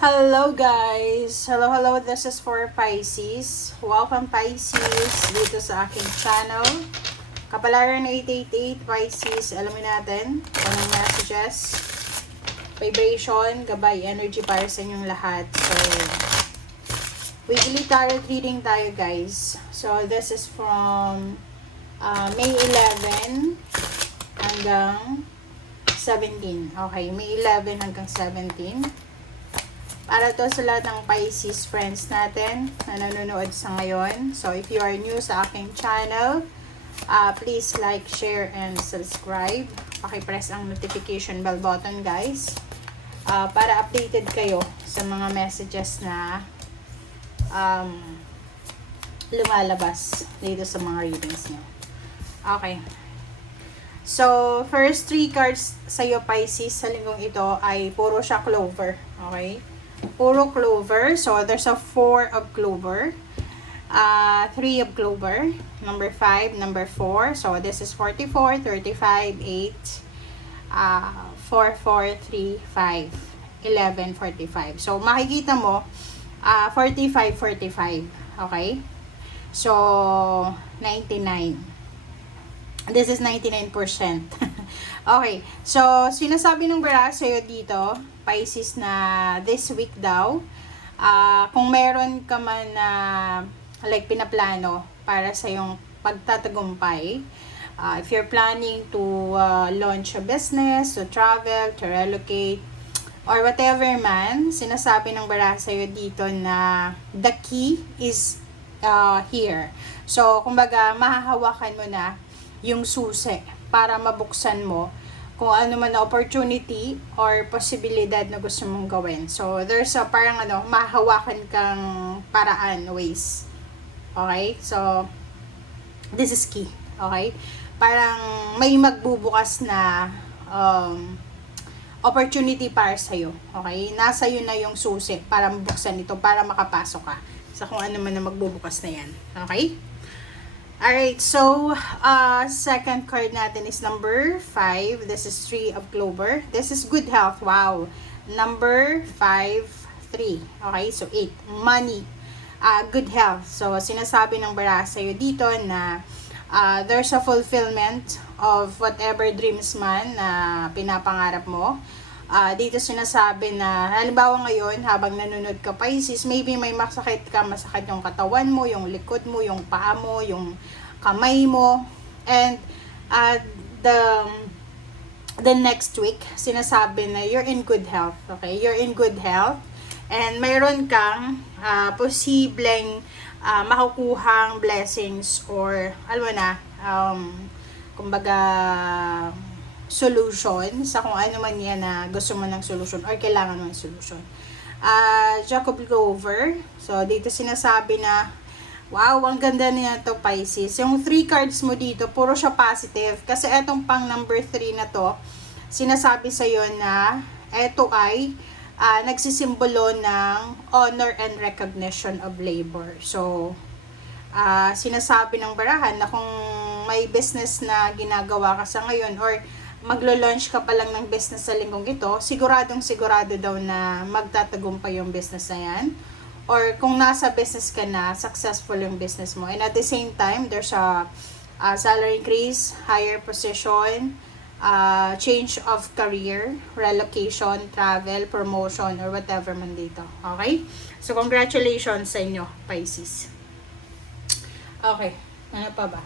Hello guys! Hello, this is for Pisces. Welcome Pisces dito sa aking channel. Kapalaran 888 Pisces, alamin natin kung anong messages, vibration, gabay, energy para sa inyong lahat. So, weekly tarot reading tayo guys. So, this is from May 11 hanggang 17. Okay, May 11 hanggang 17. Para to sa lahat ng Pisces friends natin na nanonood sa ngayon. So, if you are new sa aking channel, please like, share, and subscribe. Pakipress ang notification bell button, guys. Para updated kayo sa mga messages na lumalabas dito sa mga readings nyo. Okay. So, first 3 cards sa'yo, Pisces, sa linggong ito ay puro siya clover. Okay? Puro clover. So, there's a 4 of clover. 3 of clover. Number 5, number 4. So, this is 44, 35, 8, 4, 4, 3, 5, 11, 45. So, makikita mo, 45, 45. Okay? So, 99. This is 99%. Okay. So, sinasabi ng bara sa'yo dito, Pisces, na this week daw, kung meron ka man na like pinaplano para sa yung pagtatagumpay, if you're planning to launch a business, to travel, to relocate, or whatever man, sinasabi ng bara sa'yo dito na the key is here. So, kumbaga, mahahawakan mo na yung susi para mabuksan mo kung ano man na opportunity or posibilidad na gusto mong gawin. So, there's a parang mahahawakan kang paraan, ways. Okay? So, this is key. Okay? Parang may magbubukas na opportunity para sa'yo. Okay? Nasa yun na yung susi para mabuksan ito, para makapasok ka sa kung ano man na magbubukas na yan. Okay? Alright, so, second card natin is number 5. This is 3 of clover. This is good health. Wow. Number 5, 3. Okay, so 8. Money. Good health. So, sinasabi ng bara sa'yo dito na there's a fulfillment of whatever dreams man na pinapangarap mo. Dito sinasabi na, halimbawa ngayon, habang nanonood ka Pisces, maybe may masakit ka, masakit yung katawan mo, yung likod mo, yung paa mo, yung kamay mo. And the next week, sinasabi na you're in good health. Okay? You're in good health. And mayroon kang posibleng makukuhang blessings or, alam mo na, kumbaga, solution sa kung ano man yan na gusto mo ng solution or kailangan mo ng solution. Jacob Clover. So, dito sinasabi na, wow, ang ganda niya to Pisces. Yung 3 cards mo dito, puro siya positive. Kasi etong pang number 3 na to, sinasabi sa'yo na eto ay nagsisimbolo ng honor and recognition of labor. So, sinasabi ng barahan na kung may business na ginagawa ka sa ngayon or maglo-launch ka pa lang ng business sa linggong ito, siguradong sigurado daw na magtatagumpay yung business na yan. Or kung nasa business ka na, successful yung business mo. And at the same time, there's a salary increase, higher position, change of career, relocation, travel, promotion, or whatever man dito. Okay? So, congratulations sa inyo, Pisces. Okay. Ano pa ba?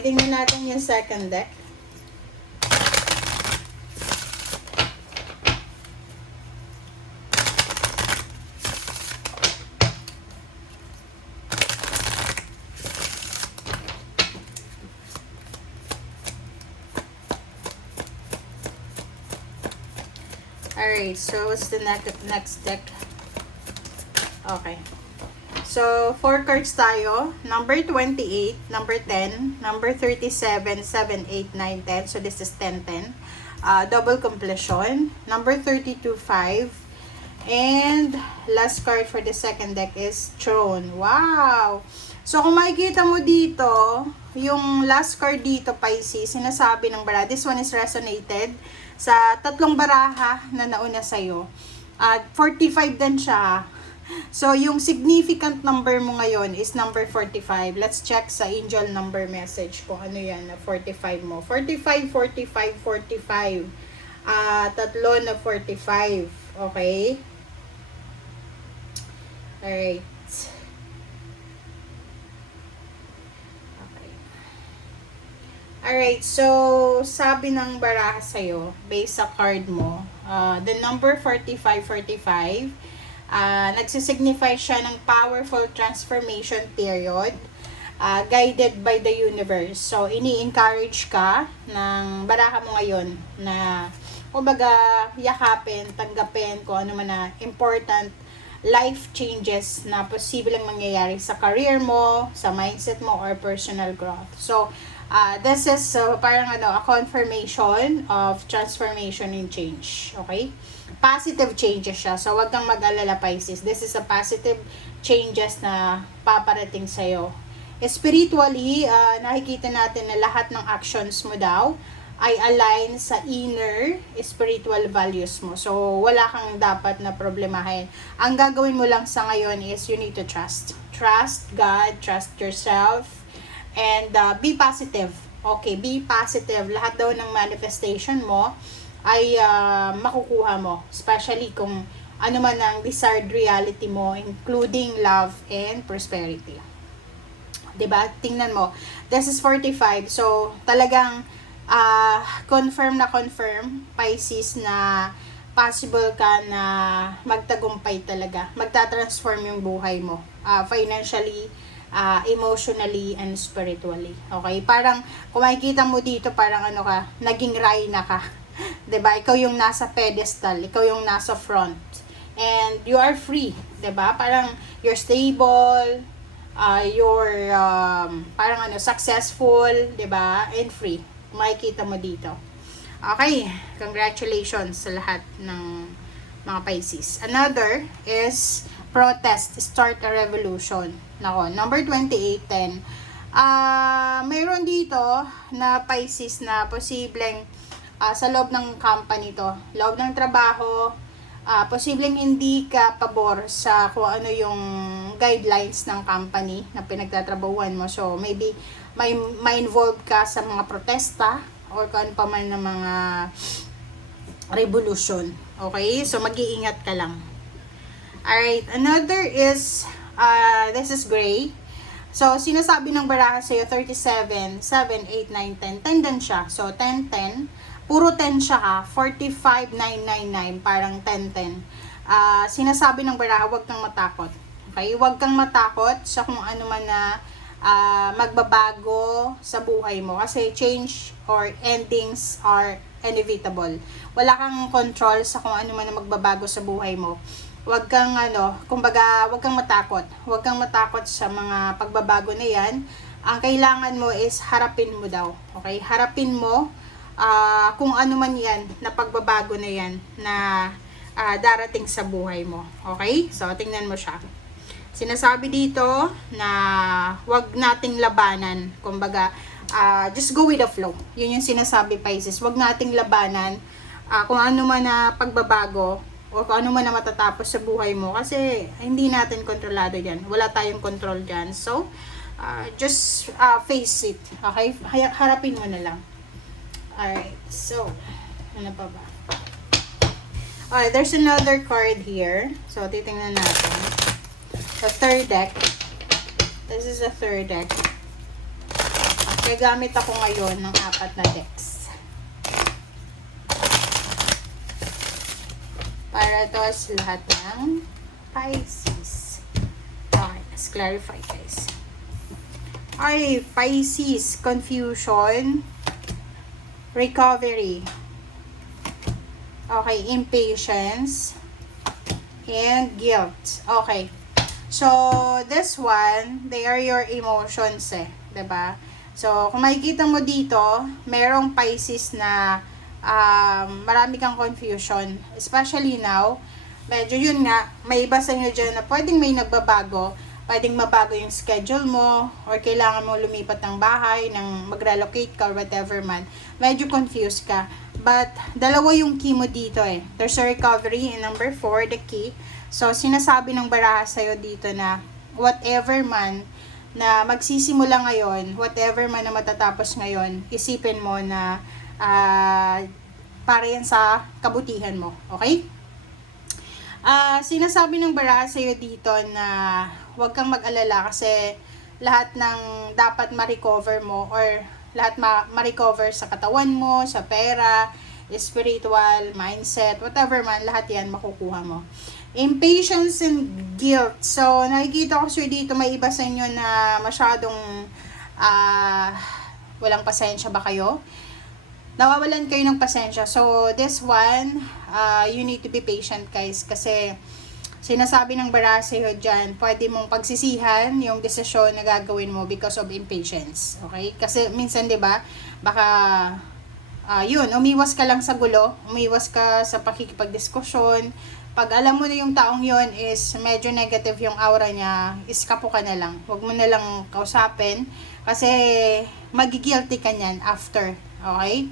Tingnan natin yung second deck. Alright, so what's the next deck? Okay. So, 4 cards tayo. Number 28, number 10, number 37, 7, 8, 9, 10. So, this is 10, 10. Double completion. Number 32, 5. And last card for the second deck is Throne. Wow! So, kung makikita mo dito, yung last card dito, Pisces, sinasabi ng bara, this one is resonated sa tatlong baraha na nauna sa'yo. At 45 din siya. So, yung significant number mo ngayon is number 45. Let's check sa angel number message kung ano yan na 45 mo. 45, 45, 45. Tatlo na 45. Okay? Alright. Okay. Alright, so sabi ng baraha sa'yo, based sa card mo, the number 45, 45, nagsisignify siya ng powerful transformation period, guided by the universe. So, ini-encourage ka ng baraha mo ngayon na, kumbaga, yakapin, tanggapin kung ano man na important life changes na posibleng mangyayari sa career mo, sa mindset mo, or personal growth. So, this is parang a confirmation of transformation and change. Okay? Positive changes siya. So, wag kang mag-alala, Pisces. This is a positive changes na paparating sa'yo. Spiritually, nakikita natin na lahat ng actions mo daw ay align sa inner spiritual values mo. So, wala kang dapat na problemahin. Ang gagawin mo lang sa ngayon is you need to trust. Trust God, trust yourself, and be positive. Okay, be positive. Lahat daw ng manifestation mo ay makukuha mo. Especially kung ano man ang desired reality mo, including love and prosperity. Diba? Tingnan mo. This is 45. So, talagang confirm, Pisces, na possible ka na magtagumpay talaga. Magta-transform yung buhay mo. Financially, emotionally, and spiritually. Okay? Parang, kung makikita mo dito, parang naging Rhina ka. Diba? Ikaw yung nasa pedestal. Ikaw yung nasa front. And you are free. Diba? Parang, you're stable, you're parang successful, 'di ba? And free. Makikita mo dito. Okay, congratulations sa lahat ng mga Pisces. Another is protest, start a revolution. Nako, number 2810. Mayroon dito na Pisces na posibleng sa loob ng company to, loob ng trabaho, posibleng hindi ka pabor sa kung ano yung guidelines ng company na pinagtatrabahuan mo. So, maybe may involve ka sa mga protesta or kung ano pa man na mga revolution. Okay? So, mag-iingat ka lang. Alright. Another is, this is gray. So, sinasabi ng baraha sa'yo, 37, 7, 8, 9, 10. 10 din siya. So, 10, 10. Puro 10 siya ha. 45, 9, 9, 9. Parang 10, 10. Sinasabi ng baraha, huwag kang matakot. Okay? Huwag kang matakot sa kung ano man na magbabago sa buhay mo. Kasi change or endings are inevitable. Wala kang control sa kung ano man na magbabago sa buhay mo. Huwag kang kumbaga, huwag kang matakot. Huwag kang matakot sa mga pagbabago na yan. Ang kailangan mo is harapin mo daw. Okay? Harapin mo kung ano man yan na pagbabago na yan na darating sa buhay mo. Okay? So, tingnan mo siya. Sinasabi dito na wag nating labanan. Kumbaga, just go with the flow. Yun yung sinasabi, Pisces. Wag nating labanan kung ano man na pagbabago o kung ano man na matatapos sa buhay mo. Kasi hindi natin kontrolado yan. Wala tayong control dyan. So, just face it. Okay? Harapin mo na lang. Alright. So, ano pa ba? Okay, there's another card here. So, titingnan natin. The third deck. This is the third deck. Gagamit ako ngayon ng 4 na decks. Para ito sa lahat ng Pisces. Okay, let's clarify, guys. Okay, Pisces, confusion, recovery. Okay, impatience, and guilt. Okay. So, this one, they are your emotions diba? So, kung makikita mo dito, merong Pisces na marami kang confusion. Especially now, medyo yun nga, may iba sa inyo dyan na pwedeng may nagbabago, pwedeng mabago yung schedule mo, or kailangan mo lumipat ng bahay, ng mag-relocate ka, or whatever man. Medyo confused ka. But, dalawa yung key mo dito eh. There's a recovery, and number 4, the key. So, sinasabi ng baraha sa'yo dito na, whatever man na magsisimula ngayon, whatever man na matatapos ngayon, isipin mo na, para yan sa kabutihan mo. Okay? Sinasabi ng baraha sa'yo dito na, huwag kang mag-alala kasi, lahat ng dapat ma-recover mo or lahat ma-recover sa katawan mo, sa pera, spiritual, mindset, whatever man, lahat yan makukuha mo. Impatience and guilt. So, nakikita ko sir dito, may iba sa inyo na masyadong walang pasensya ba kayo? Nawawalan kayo ng pasensya. So, this one, you need to be patient guys kasi sinasabi ng baraha sa'yo dyan, pwede mong pagsisihan yung desisyon na gagawin mo because of impatience. Okay? Kasi minsan, di ba, baka, yun, umiwas ka lang sa gulo, umiwas ka sa pakikipagdiskusyon. Pag alam mo na yung taong yun is medyo negative yung aura niya, iskapo ka na lang. Huwag mo na lang kausapin kasi magigilty ka niyan after. Okay?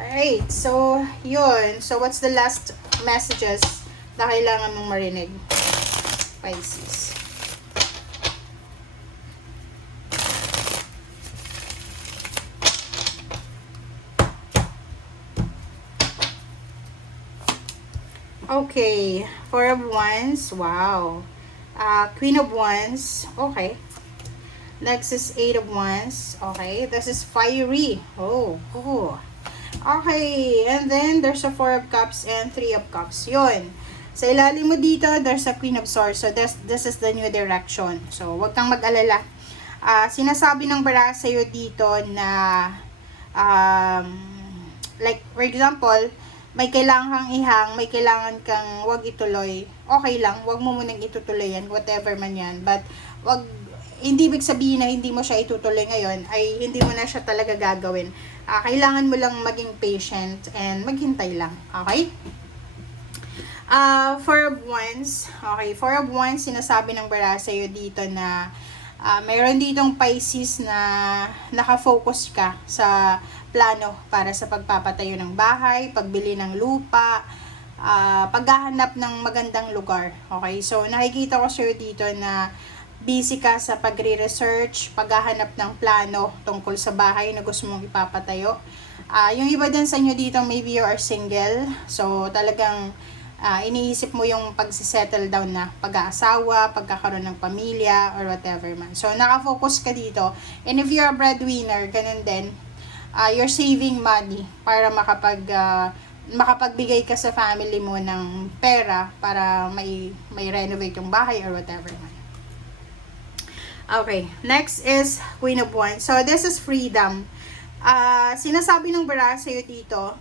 Alright, so, yun. So, what's the last messages na kailangan mong marinig, Pisces? Okay, Four of Wands, wow. Queen of Wands, okay. Next is Eight of Wands, okay. This is fiery, oh. Okay, and then there's a Four of Cups and Three of Cups, yun. Sa ilalim mo dito, there's a Queen of Swords. So, this is the new direction. So, wag kang mag-alala. Sinasabi ng baraha sa'yo dito na, like, for example, may kailangan kang ihang, may kailangan kang wag ituloy. Okay lang, wag mo munang itutuloy yan, whatever man yan. But, hindi ibig sabihin na hindi mo siya itutuloy ngayon, ay hindi mo na siya talaga gagawin. Kailangan mo lang maging patient and maghintay lang. Okay? Four of Wands. Okay, Four of Wands, sinasabi ng baraha sa'yo dito na mayroon ditong Pisces na nakafocus ka sa plano para sa pagpapatayo ng bahay, pagbili ng lupa, paghahanap ng magandang lugar. Okay, so nakikita ko sa'yo dito na busy ka sa pagre-research, paghahanap ng plano tungkol sa bahay na gusto mong ipapatayo. Yung iba din sa inyo dito, maybe you are single, so talagang iniisip mo yung pagsisettle down na pag-aasawa, pagkakaroon ng pamilya, or whatever man. So, nakafocus ka dito. And if you're a breadwinner, ganun din, you're saving money para makapagbigay ka sa family mo ng pera para may renovate yung bahay or whatever man. Okay, next is Queen of Wands. So, this is freedom. Sinasabi ng baraha sa'yo dito,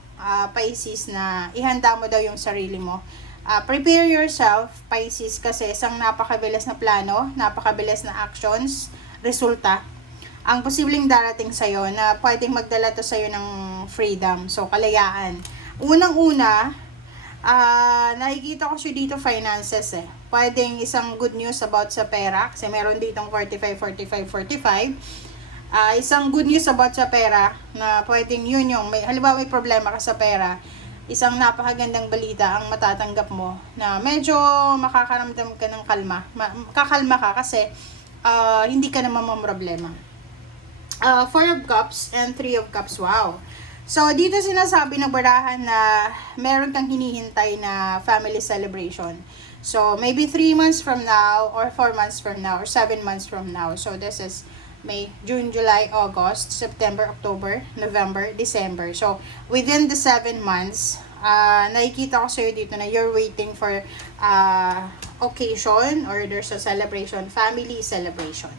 Pisces, na ihanda mo daw yung sarili mo. Prepare yourself, Pisces, kasi isang napakabilis na plano, napakabilis na actions, resulta, ang posibleng darating sa'yo na pwedeng magdala to sa'yo ng freedom, so kalayaan. Unang-una, nakikita ko siya dito finances eh. Pwedeng isang good news about sa pera, kasi meron ditong 45. Isang good news about sa pera na pwedeng yun yung, halimbawa may problema ka sa pera, isang napakagandang balita ang matatanggap mo na medyo makakaramdam ka ng kalma. Kakalma ka kasi hindi ka naman problema. Four of Cups and Three of Cups, wow. So, dito sinasabi ng barahan na meron kang hinihintay na family celebration. So, maybe 3 months from now, or 4 months from now, or 7 months from now. So, this is May, June, July, August, September, October, November, December. So, within the 7 months, nakikita ko sa'yo dito na you're waiting for occasion or there's a celebration, family celebration.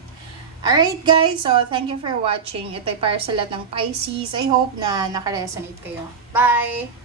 Alright guys, so thank you for watching. Ito'y para sa lahat ng Pisces. I hope na nakaresonate kayo. Bye!